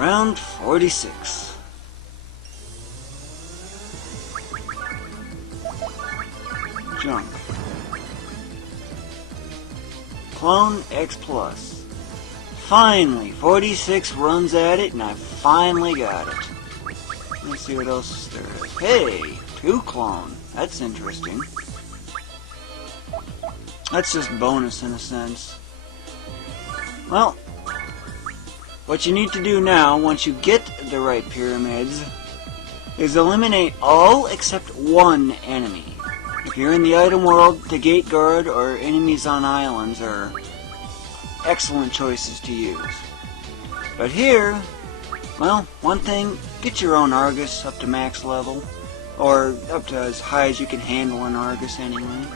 Round 46. Junk. Clone X plus. Finally, 46 runs at it, and I finally got it. Let's see what else there is. Hey, 2 clone. That's interesting. That's just bonus in a sense. Well, what you need to do now, once you get the right pyramids, is eliminate all except one enemy. If you're in the item world, the gate guard or enemies on islands are excellent choices to use. But here, well, one thing, get your own Argus up to max level, or up to as high as you can handle an Argus anyway.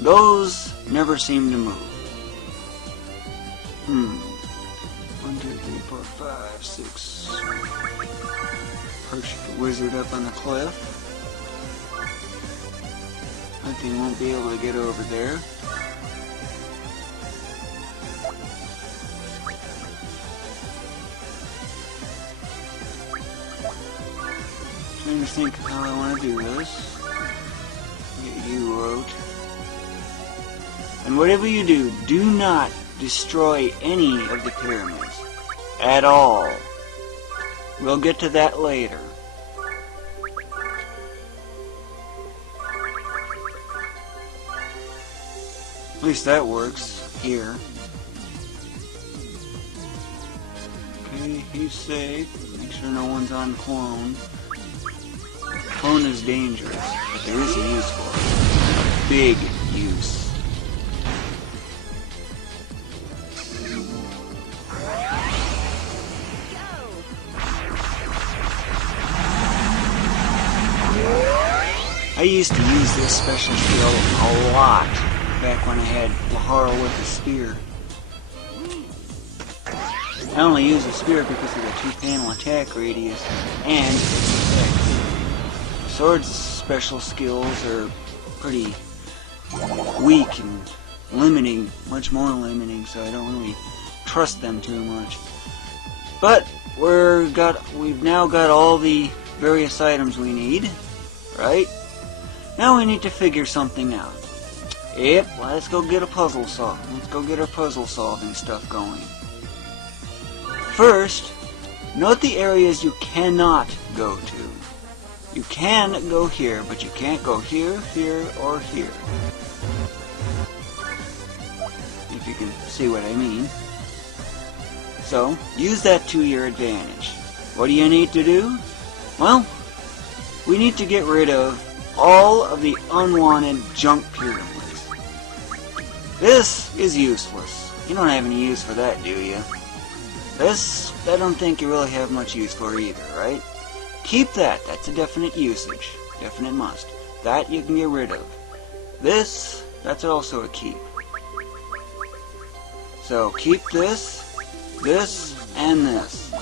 Those never seem to move. 1, 2, 3, 4, 5, 6. Perch the wizard up on the cliff. That thing won't be able to get over there. Trying to think how I want to do this. Get you out. And whatever you do, do not destroy any of the pyramids. At all. We'll get to that later. At least that works here. Okay, he's safe. Make sure no one's on clone. Clone is dangerous, but there is a use for it. Big use. I used to use this special skill a lot back when I had Lahara with the spear. I only use the spear because of the 2-panel attack radius and its effects. Sword's special skills are pretty weak and limiting, much more limiting, so I don't really trust them too much. But we've now got all the various items we need, right? Now we need to figure something out. Yep, let's go get a puzzle solve. Let's go get our puzzle solving stuff going. First, note the areas you cannot go to. You can go here, but you can't go here, here, or here. If you can see what I mean. So, use that to your advantage. What do you need to do? Well, we need to get rid of all of the unwanted junk pyramids. This is useless. You don't have any use for that, do you? This, I don't think you really have much use for either, right? Keep that. That's a definite usage. Definite must. That you can get rid of. This, that's also a keep. So keep this, and this.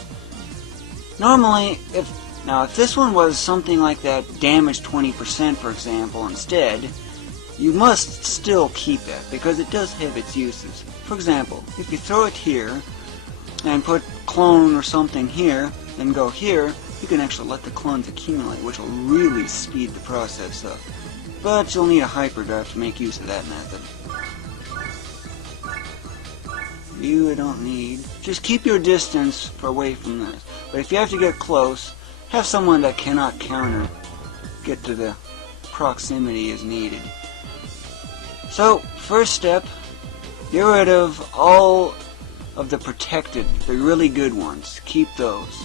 Normally, if this one was something like that, damage 20% for example, instead, you must still keep it, because it does have its uses. For example, if you throw it here, and put clone or something here, then go here, you can actually let the clones accumulate, which will really speed the process up. But you'll need a hyperdrive to make use of that method. You I don't need. Just keep your distance away from this. But if you have to get close, have someone that cannot counter get to the proximity as needed. So, first step, get rid of all of the protected, the really good ones. Keep those.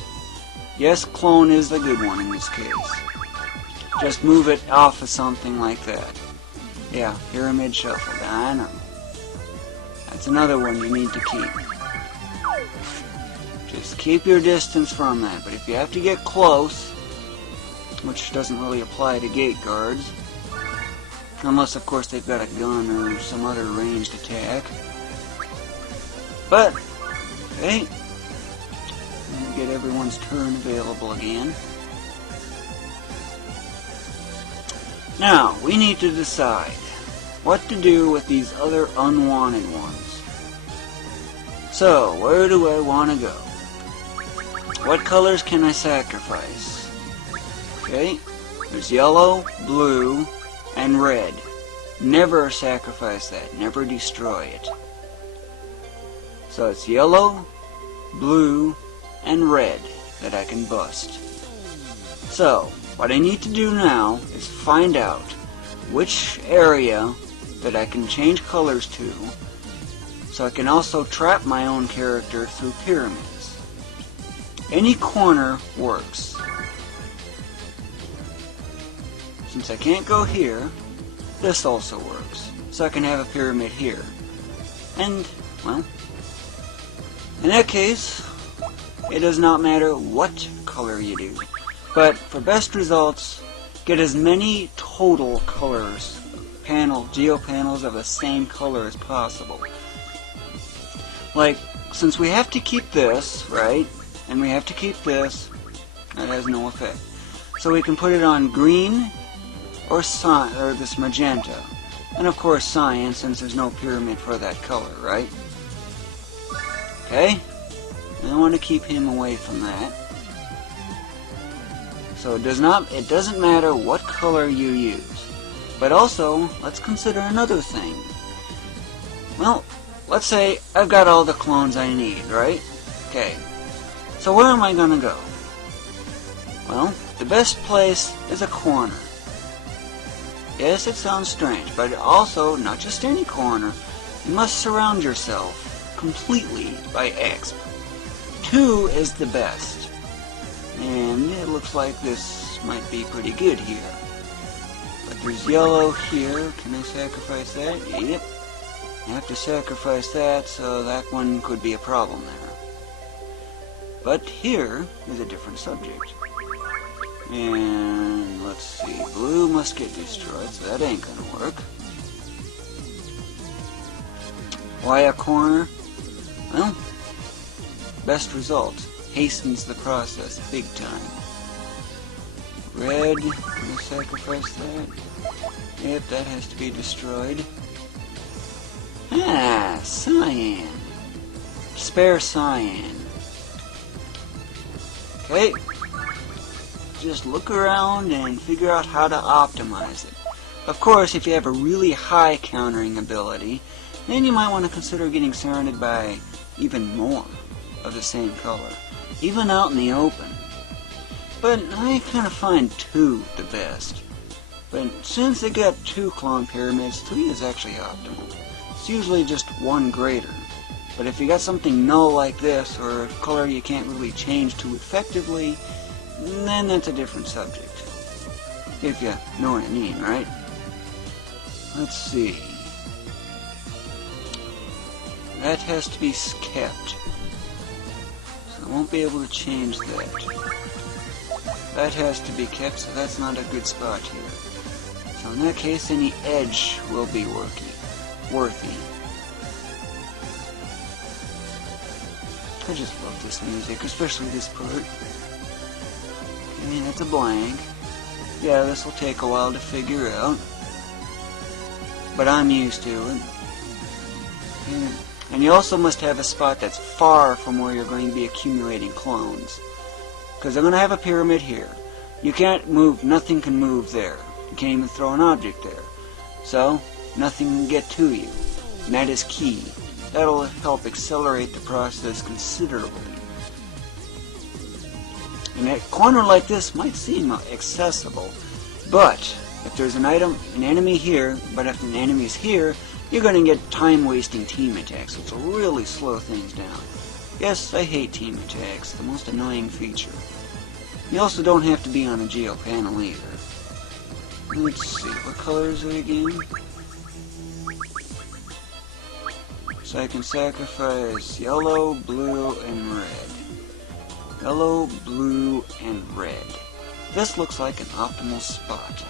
Yes, clone is the good one in this case. Just move it off of something like that. Yeah, pyramid shuffle. I know. That's another one you need to keep. Just keep your distance from that. But if you have to get close, which doesn't really apply to gate guards, unless of course they've got a gun or some other ranged attack. But, okay, let me get everyone's turn available again. Now, we need to decide what to do with these other unwanted ones. So, where do I want to go? what colors can I sacrifice? Okay, there's yellow, blue, and red. Never sacrifice that. Never destroy it. So it's yellow, blue, and red that I can bust. So, what I need to do now is find out which area that I can change colors to, so I can also trap my own character through pyramids. Any corner works. Since I can't go here, this also works. So I can have a pyramid here. And, well, in that case, it does not matter what color you do. But for best results, get as many total colors, geopanels of the same color as possible. Like, since we have to keep this, right? And we have to keep this, that has no effect. So we can put it on green or this magenta. And of course cyan, since there's no pyramid for that color, right? Okay? And I want to keep him away from that. So it doesn't matter what color you use. But also, let's consider another thing. Well, let's say I've got all the clones I need, right? Okay. So where am I going to go? Well, the best place is a corner. Yes, it sounds strange, but also, not just any corner. You must surround yourself completely by exp. 2 is the best. And it looks like this might be pretty good here. But there's yellow here. Can I sacrifice that? Yep. I have to sacrifice that, so that one could be a problem there. But here is a different subject. And let's see, blue must get destroyed, so that ain't gonna work. Why a corner? Well, best result. Hastens the process big time. Red, can I sacrifice that? Yep, that has to be destroyed. Ah, cyan. Spare cyan. Okay. Just look around and figure out how to optimize it. Of course, if you have a really high countering ability, then you might want to consider getting surrounded by even more of the same color, even out in the open. But I kind of find 2 the best. But since they got 2 clone pyramids, 3 is actually optimal. It's usually just 1 greater. But if you got something null like this, or a color you can't really change to effectively, then that's a different subject. If you know what I mean, right? Let's see. That has to be kept. So I won't be able to change that. That has to be kept, so that's not a good spot here. So in that case, any edge will be worthy. I just love this music, especially this part. Okay, that's a blank. Yeah, this will take a while to figure out. But I'm used to it. Okay. And you also must have a spot that's far from where you're going to be accumulating clones. Because they're going to have a pyramid here. You can't move, nothing can move there. You can't even throw an object there. So, nothing can get to you. And that is key. That'll help accelerate the process considerably. And a corner like this might seem accessible, but if there's an enemy here, but if an enemy is here, you're going to get time-wasting team attacks, which will really slow things down. Yes, I hate team attacks, the most annoying feature. You also don't have to be on a geo panel either. Let's see, what color is it again? So I can sacrifice yellow, blue, and red. Yellow, blue, and red. This looks like an optimal spot.